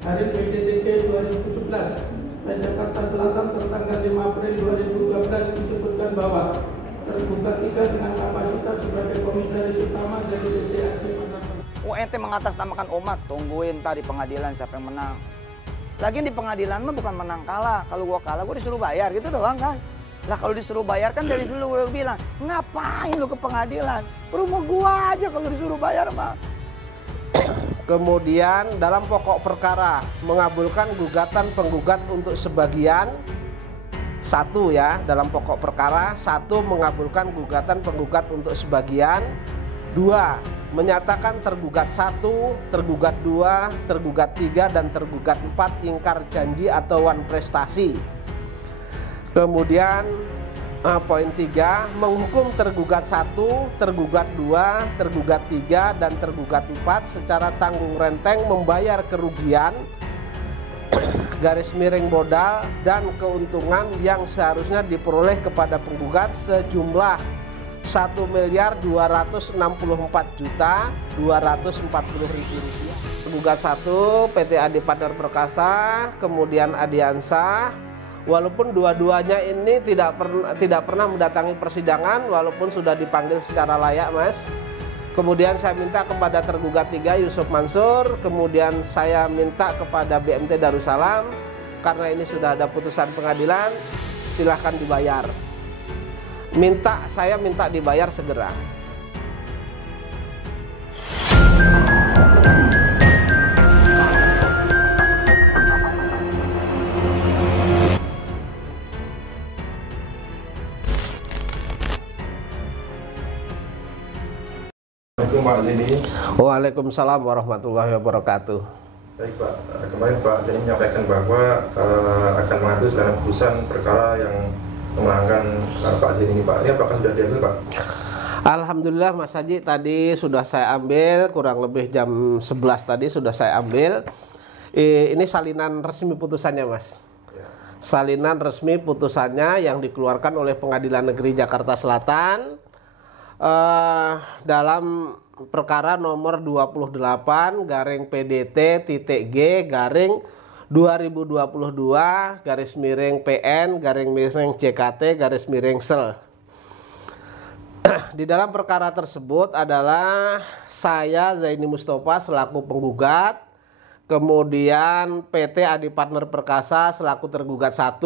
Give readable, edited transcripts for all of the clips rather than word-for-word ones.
hari PDTK 2017 Jakarta Selatan tertanggal 5 April 2012 disebutkan bahwa tergugat 3 dengan kapasitas sebagai komisaris utama dari PT Aceh. Oh, ente mengatasnamakan umat, tungguin tadi pengadilan siapa yang menang. Lagian di pengadilan mah bukan menang kalah. Kalau gua kalah gua disuruh bayar gitu doang kan. Lah kalau disuruh bayar kan dari dulu gua bilang, ngapain lu ke pengadilan? Rumah gua aja kalau disuruh bayar mah. Kemudian dalam pokok perkara mengabulkan gugatan penggugat untuk sebagian. Satu ya, dalam pokok perkara satu mengabulkan gugatan penggugat untuk sebagian. Dua, menyatakan tergugat satu, tergugat dua, tergugat tiga, dan tergugat empat ingkar janji atau wan prestasi. Kemudian poin 3, menghukum tergugat 1, tergugat 2, tergugat 3, dan tergugat 4 secara tanggung renteng membayar kerugian garis miring modal dan keuntungan yang seharusnya diperoleh kepada penggugat sejumlah 1.264.240.000 rupiah. Penggugat 1 PT Adi Partner Perkasa, kemudian Adiansah. Walaupun dua-duanya ini tidak pernah mendatangi persidangan, walaupun sudah dipanggil secara layak, Mas. Kemudian saya minta kepada tergugat 3 Yusuf Mansur, kemudian saya minta kepada BMT Darussalam, karena ini sudah ada putusan pengadilan, silahkan dibayar. Saya minta dibayar segera. Assalamualaikum Pak Zeni. Waalaikumsalam warahmatullahi wabarakatuh. Baik Pak, kemarin Pak Zeni menyampaikan bahwa akan mengambil selana putusan perkara yang memenangkan Pak Zeni ini Pak. Ini apakah sudah diambil Pak? Alhamdulillah Mas Haji, tadi sudah saya ambil, kurang lebih jam 11 tadi sudah saya ambil. Ini salinan resmi putusannya Mas. Salinan resmi putusannya yang dikeluarkan oleh Pengadilan Negeri Jakarta Selatan dalam perkara nomor 28 garing PDT.G garing 2022 garis miring PN garing miring JKT garis miring SEL. Di dalam perkara tersebut adalah saya Zaini Mustafa selaku penggugat, kemudian PT Adi Partner Perkasa selaku tergugat 1,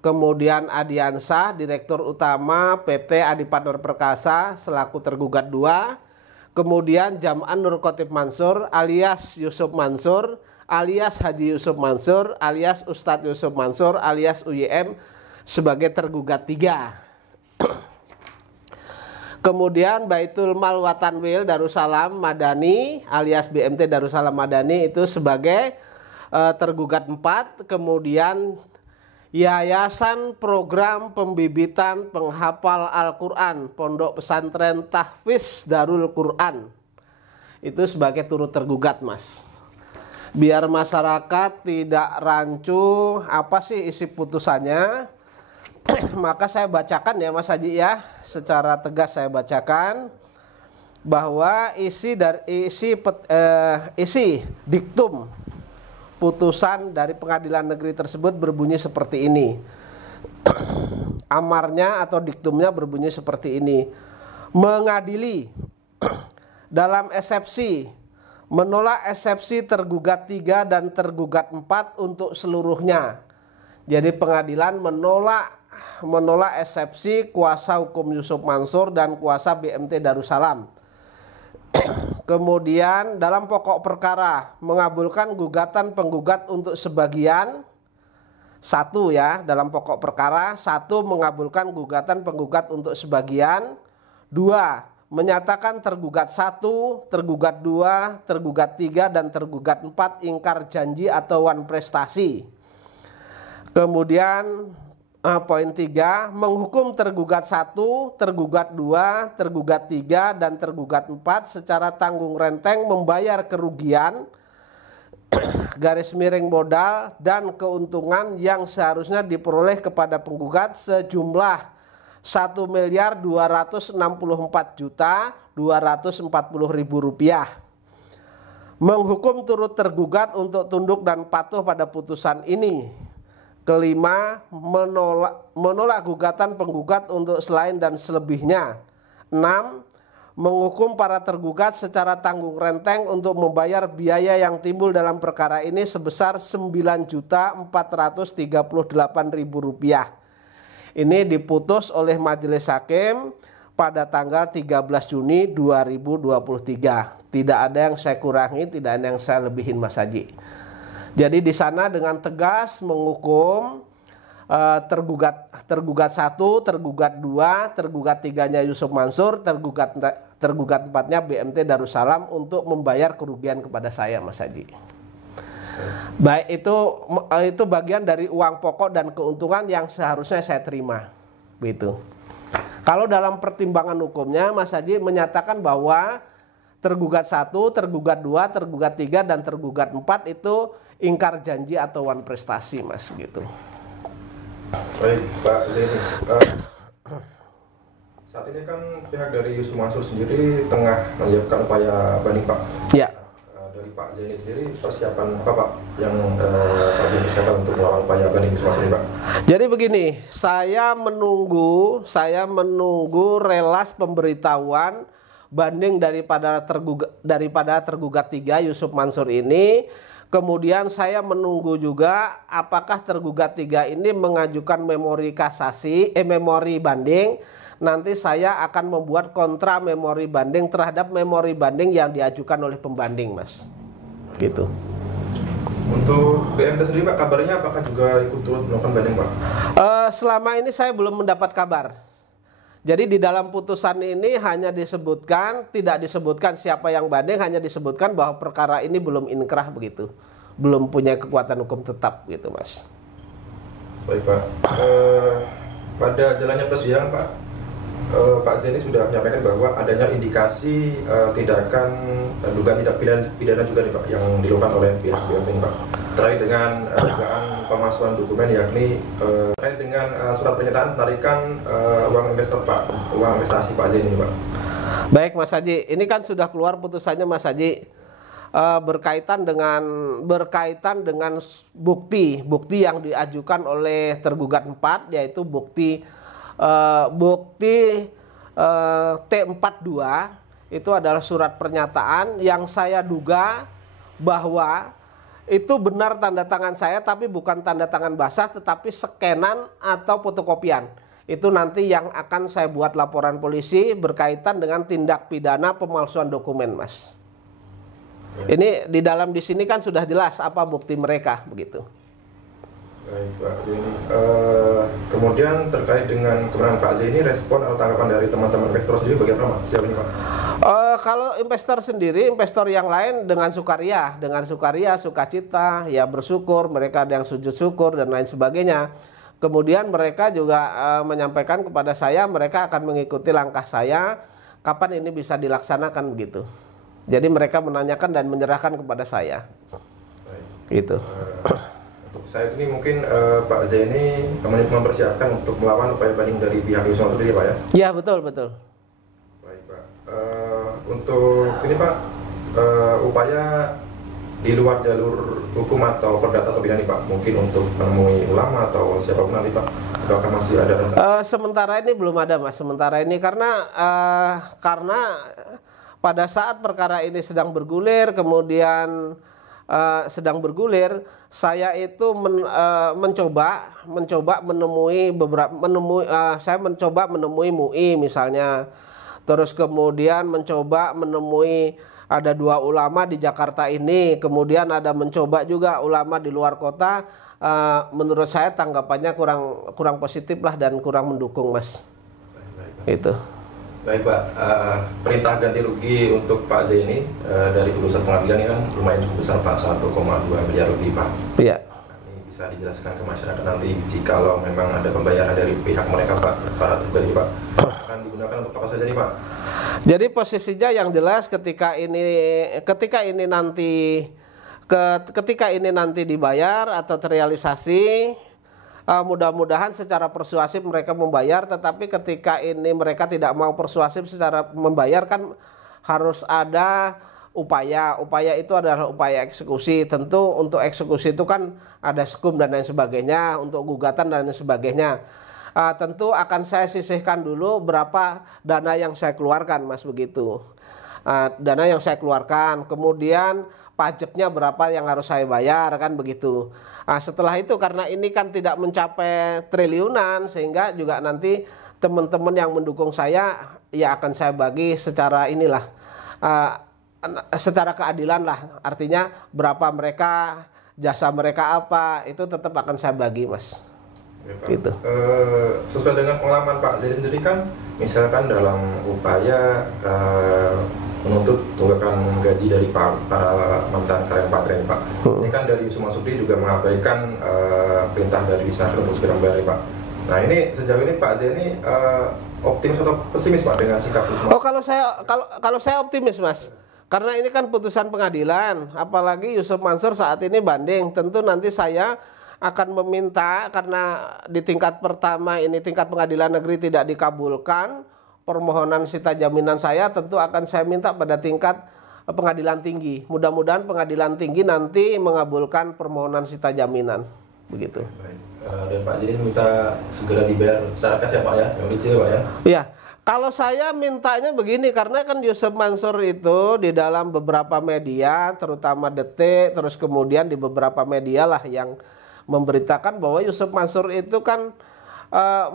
kemudian Adiansah Direktur Utama PT Adi Partner Perkasa selaku tergugat 2, kemudian Jam'an Nur Khotib Mansur alias Yusuf Mansur alias Haji Yusuf Mansur alias Ustadz Yusuf Mansur alias UYM sebagai tergugat 3. Kemudian Baitul Mal Watanwil Darussalam Madani alias BMT Darussalam Madani itu sebagai tergugat 4. Kemudian Yayasan Program Pembibitan Penghafal Al-Quran Pondok Pesantren Tahfiz Darul Quran itu sebagai turut tergugat Mas. Biar masyarakat tidak rancu apa sih isi putusannya, maka saya bacakan ya Mas Haji ya, secara tegas saya bacakan bahwa isi diktum putusan dari pengadilan negeri tersebut berbunyi seperti ini. Amarnya atau diktumnya berbunyi seperti ini. Mengadili dalam eksepsi menolak eksepsi tergugat 3 dan tergugat 4 untuk seluruhnya. Jadi pengadilan menolak eksepsi kuasa hukum Yusuf Mansur dan kuasa BMT Darussalam. Kemudian dalam pokok perkara mengabulkan gugatan penggugat untuk sebagian. 1 ya, dalam pokok perkara 1 mengabulkan gugatan penggugat untuk sebagian. 2 menyatakan tergugat 1, tergugat 2, tergugat 3, dan tergugat 4 ingkar janji atau wan prestasi. Kemudian poin 3, menghukum tergugat 1, tergugat 2, tergugat 3, dan tergugat 4 secara tanggung renteng membayar kerugian garis miring modal dan keuntungan yang seharusnya diperoleh kepada penggugat sejumlah 1.264.240.000 rupiah. menghukum turut tergugat untuk tunduk dan patuh pada putusan ini. Kelima, menolak gugatan penggugat untuk selain dan selebihnya. 6. Menghukum para tergugat secara tanggung renteng untuk membayar biaya yang timbul dalam perkara ini sebesar Rp9.438.000. Ini diputus oleh Majelis Hakim pada tanggal 13 Juni 2023. Tidak ada yang saya kurangi, tidak ada yang saya lebihin, Mas Haji. Jadi di sana dengan tegas menghukum tergugat 1, tergugat 2, tergugat 3-nya Yusuf Mansur, tergugat 4-nya BMT Darussalam untuk membayar kerugian kepada saya, Mas Haji. Baik, itu bagian dari uang pokok dan keuntungan yang seharusnya saya terima. Begitu. Kalau dalam pertimbangan hukumnya Mas Haji menyatakan bahwa tergugat 1, tergugat 2, tergugat 3, dan tergugat 4 itu ingkar janji atau wan prestasi, Mas, gitu. Baik, Pak Zaini. Saat ini kan pihak dari Yusuf Mansur sendiri tengah menyiapkan upaya banding, Pak. Ya. Dari Pak Zaini sendiri persiapan apa, Pak, yang Pak Zaini siapkan untuk melakukan upaya banding Yusuf Mansur ini, Pak? Jadi begini, saya menunggu relas pemberitahuan banding daripada tergugat 3 Yusuf Mansur ini. Kemudian saya menunggu juga apakah tergugat 3 ini mengajukan memori memori banding. Nanti saya akan membuat kontra memori banding terhadap memori banding yang diajukan oleh pembanding, Mas. Gitu. Untuk BMT sendiri, Pak, kabarnya apakah juga ikut turut melakukan banding, Pak? Selama ini saya belum mendapat kabar. Jadi di dalam putusan ini hanya tidak disebutkan siapa yang banding, hanya disebutkan bahwa perkara ini belum inkrah begitu. Belum punya kekuatan hukum tetap gitu, Mas. Baik, Pak. Pada jalannya persidangan, Pak, Pak Zaini sudah menyampaikan bahwa adanya indikasi tindakan dugaan tindak pidana juga nih, Pak, yang dilakukan oleh pihak BMT ini, Pak. Terkait dengan dugaan pemalsuan dokumen, yakni terkait dengan surat pernyataan penarikan uang investor, Pak, uang investasi Pak Zaini, Pak. Baik, Mas Haji, ini kan sudah keluar putusannya, Mas Haji, berkaitan dengan bukti yang diajukan oleh tergugat 4, yaitu bukti T42 itu adalah surat pernyataan yang saya duga bahwa itu benar tanda tangan saya, tapi bukan tanda tangan basah, tetapi scanan atau fotokopian. Itu nanti yang akan saya buat laporan polisi berkaitan dengan tindak pidana pemalsuan dokumen, Mas. Ini di sini kan sudah jelas apa bukti mereka begitu. Baik, Pak Zaini. Kemudian terkait dengan kemenangan Pak Zaini, respon atau tanggapan dari teman-teman investor sendiri bagaimana, Pak? Siapa ini, Pak? Kalau investor sendiri, investor yang lain dengan sukaria, sukacita, ya bersyukur, mereka ada yang sujud syukur dan lain sebagainya. Kemudian mereka juga menyampaikan kepada saya, mereka akan mengikuti langkah saya, kapan ini bisa dilaksanakan begitu. Jadi mereka menanyakan dan menyerahkan kepada saya. Baik. Gitu. Untuk saat ini mungkin Pak Zaini mempersiapkan untuk melawan upaya banding dari pihak Yusuf Mansur ya, Pak, ya? Iya, betul. Baik, Pak. Untuk ini, Pak, upaya di luar jalur hukum atau perdata atau pidana, Pak, mungkin untuk menemui ulama atau siapapun nanti, Pak, apakah masih ada rencana? Sementara ini belum ada, Mas. Sementara ini karena pada saat perkara ini sedang bergulir, saya itu mencoba menemui MUI misalnya, terus kemudian mencoba menemui ada 2 ulama di Jakarta ini, kemudian ada mencoba juga ulama di luar kota. Menurut saya tanggapannya kurang positif lah dan kurang mendukung, Mas. Baik. Itu. Baik, Pak, perintah ganti rugi untuk Pak Zaini dari putusan pengadilan ini kan lumayan cukup besar, Pak, 1,2 miliar lebih, Pak. Iya. Ini bisa dijelaskan ke masyarakat nanti jikalau memang ada pembayaran dari pihak mereka, Pak, para tergugat ini, Pak, akan digunakan untuk apa saja nih, Pak? Jadi posisinya yang jelas ketika ini nanti dibayar atau terrealisasi, mudah-mudahan secara persuasif mereka membayar. Tetapi ketika ini mereka tidak mau persuasif secara membayar, kan harus ada upaya itu adalah upaya eksekusi. Tentu untuk eksekusi itu kan ada skum dan lain sebagainya, untuk gugatan dan lain sebagainya. Tentu akan saya sisihkan dulu berapa dana yang saya keluarkan, Mas, begitu. Dana yang saya keluarkan, kemudian pajaknya berapa yang harus saya bayar, kan begitu. Setelah itu karena ini kan tidak mencapai triliunan, sehingga juga nanti teman-teman yang mendukung saya ya akan saya bagi secara inilah, secara keadilan lah. Artinya berapa mereka, jasa mereka apa, itu tetap akan saya bagi, Mas. Ya, Pak. Gitu. Sesuai dengan pengalaman Pak Zeni sendiri kan, misalkan dalam upaya menuntut tunggakan gaji dari para mantan karyawan Pak Tren, Pak. Ini kan dari Yusuf Mansuri juga mengabaikan perintah dari Disnaker untuk segera membayar, Pak. Nah, ini sejauh ini Pak Zeni optimis atau pesimis, Pak, dengan sikap Yusuf Mansuri? Oh, kalau saya optimis, Mas. Karena ini kan putusan pengadilan, apalagi Yusuf Mansur saat ini banding. Tentu nanti saya akan meminta, karena di tingkat pertama ini tingkat pengadilan negeri tidak dikabulkan permohonan sita jaminan saya, tentu akan saya minta pada tingkat pengadilan tinggi. Mudah-mudahan pengadilan tinggi nanti mengabulkan permohonan sita jaminan, begitu. Baik. Dan Pak Zeni minta segera dibayar secara kas ya, Pak, ya, yang dicil, Pak, ya. Iya, kalau saya mintanya begini, karena kan Yusuf Mansur itu di dalam beberapa media, terutama Detik, terus kemudian di beberapa media lah yang memberitakan bahwa Yusuf Mansur itu kan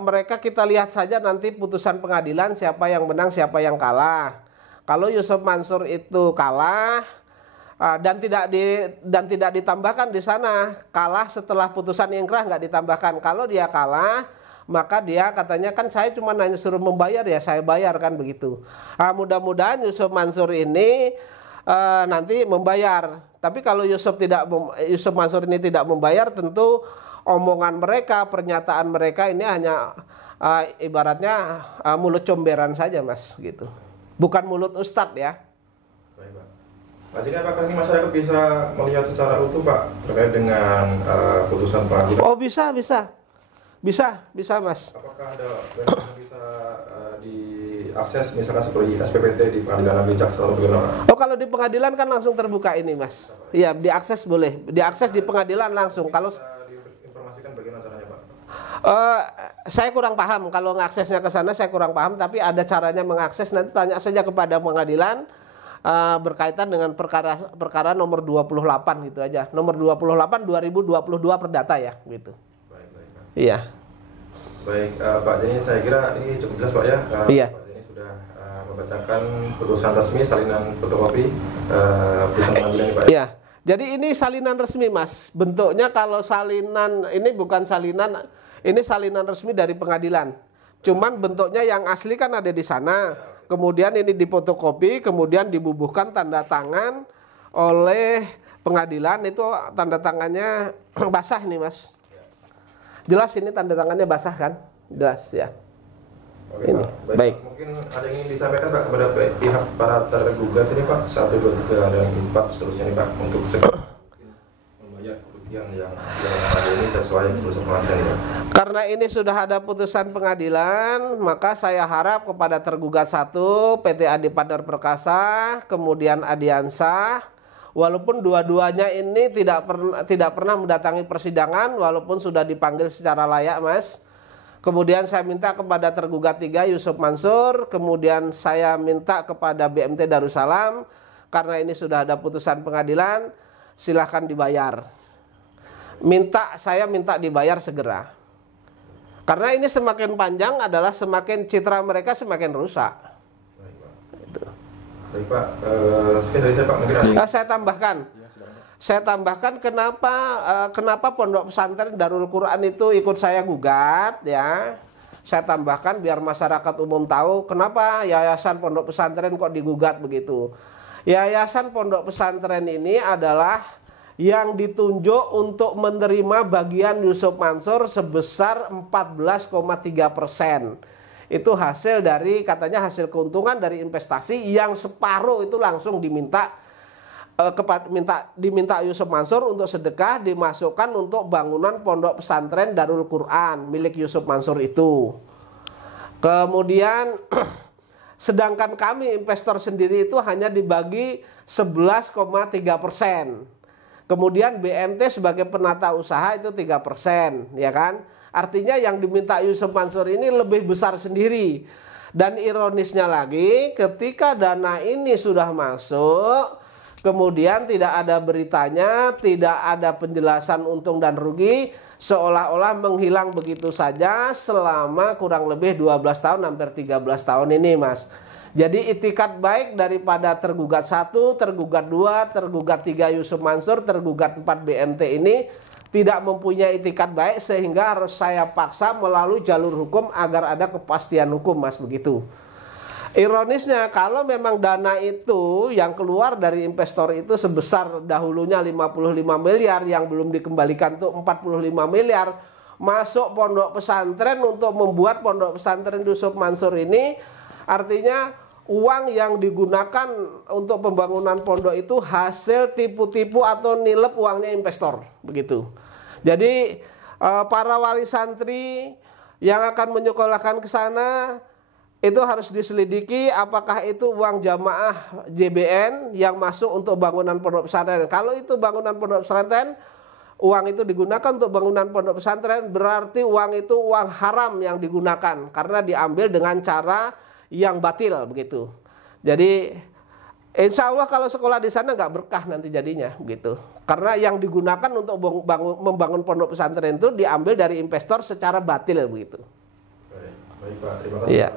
mereka kita lihat saja nanti putusan pengadilan siapa yang menang siapa yang kalah. Kalau Yusuf Mansur itu kalah dan tidak ditambahkan di sana, kalah setelah putusan ingkrah nggak ditambahkan. Kalau dia kalah, maka dia katanya kan saya cuma hanya suruh membayar, ya saya bayar, kan begitu. Mudah-mudahan Yusuf Mansur ini nanti membayar. Tapi kalau Yusuf Mansur ini tidak membayar, tentu omongan mereka, pernyataan mereka ini hanya ibaratnya mulut comberan saja, Mas, gitu. Bukan mulut ustadz, ya. Baik, Pak. Pak Zeni, apakah ini masyarakat bisa melihat secara utuh, Pak, terkait dengan putusan pengadilan? Oh, bisa, Mas. Apakah ada yang bisa diakses, misalkan seperti SPPT di pengadilan negeri Jakarta atau bagaimana? Oh, kalau di pengadilan kan langsung terbuka ini, Mas. Iya, diakses boleh. Diakses di pengadilan langsung. Kalau diinformasikan bagaimana caranya, Pak? saya kurang paham kalau mengaksesnya ke sana, saya kurang paham, tapi ada caranya mengakses. Nanti tanya saja kepada pengadilan berkaitan dengan perkara nomor 28 gitu aja. Nomor 28 2022 perdata, ya, gitu. Baik, Pak. Iya. Baik, Pak Zeni, saya kira ini cukup jelas, Pak, ya. Iya. Pak Zeni sudah membacakan putusan resmi salinan fotokopi putusan pengadilan ini, Pak. Iya. Jadi ini salinan resmi, Mas. Bentuknya kalau salinan ini bukan salinan, ini salinan resmi dari pengadilan. Cuman bentuknya yang asli kan ada di sana. Kemudian ini difotokopi, kemudian dibubuhkan tanda tangan oleh pengadilan. Itu tanda tangannya basah nih, Mas. Jelas ini tanda tangannya basah kan? Jelas, ya. Oke, ini. Pak. Baik. Mungkin ada yang ingin disampaikan, Pak, kepada pihak para tergugat ini, Pak, 1, 2, 3 dan 4 seterusnya ini, Pak, untuk segera membayar kerugian yang ada ini sesuai putusan pengadilan ini, Pak. Karena ini sudah ada putusan pengadilan, maka saya harap kepada tergugat 1 PT Adi Padar Perkasa, kemudian Adiansah, walaupun dua-duanya ini tidak pernah mendatangi persidangan, walaupun sudah dipanggil secara layak, Mas. Kemudian saya minta kepada tergugat 3 Yusuf Mansur, kemudian saya minta kepada BMT Darussalam, karena ini sudah ada putusan pengadilan, silahkan dibayar. Saya minta dibayar segera. Karena ini semakin panjang adalah semakin citra mereka semakin rusak. Baik, Pak. Itu. Baik, Pak. Sekian dari saya, Pak. Mungkin ada yang... Saya tambahkan kenapa Pondok Pesantren Darul Quran itu ikut saya gugat, ya. Saya tambahkan biar masyarakat umum tahu kenapa Yayasan Pondok Pesantren kok digugat begitu. Yayasan Pondok Pesantren ini adalah yang ditunjuk untuk menerima bagian Yusuf Mansur sebesar 14,3%. Itu hasil dari, katanya hasil keuntungan dari investasi yang separuh itu langsung diminta Yusuf Mansur untuk sedekah, dimasukkan untuk bangunan Pondok Pesantren Darul Quran milik Yusuf Mansur itu. Kemudian sedangkan kami investor sendiri itu hanya dibagi 11,3%. Kemudian BMT sebagai penata usaha itu 3%, ya kan? Artinya yang diminta Yusuf Mansur ini lebih besar sendiri. Dan ironisnya lagi, ketika dana ini sudah masuk, kemudian tidak ada beritanya, tidak ada penjelasan untung dan rugi, seolah-olah menghilang begitu saja selama kurang lebih 12 tahun, hampir 13 tahun ini, Mas. Jadi itikat baik daripada tergugat 1, tergugat 2, tergugat 3 Yusuf Mansur, tergugat 4 BMT ini tidak mempunyai itikat baik sehingga harus saya paksa melalui jalur hukum agar ada kepastian hukum, Mas, begitu. Ironisnya kalau memang dana itu yang keluar dari investor itu sebesar dahulunya 55 miliar yang belum dikembalikan tuh 45 miliar masuk pondok pesantren untuk membuat pondok pesantren Yusuf Mansur ini, artinya uang yang digunakan untuk pembangunan pondok itu hasil tipu-tipu atau nilep uangnya investor, begitu. Jadi para wali santri yang akan menyekolahkan ke sana itu harus diselidiki apakah itu uang jamaah JBN yang masuk untuk bangunan pondok pesantren. Kalau itu bangunan pondok pesantren, uang itu digunakan untuk bangunan pondok pesantren, berarti uang itu uang haram yang digunakan karena diambil dengan cara yang batil, begitu. Jadi insya Allah kalau sekolah di sana nggak berkah nanti jadinya, begitu. Karena yang digunakan untuk membangun pondok pesantren itu diambil dari investor secara batil, begitu. Baik Pak, terima kasih. Iya.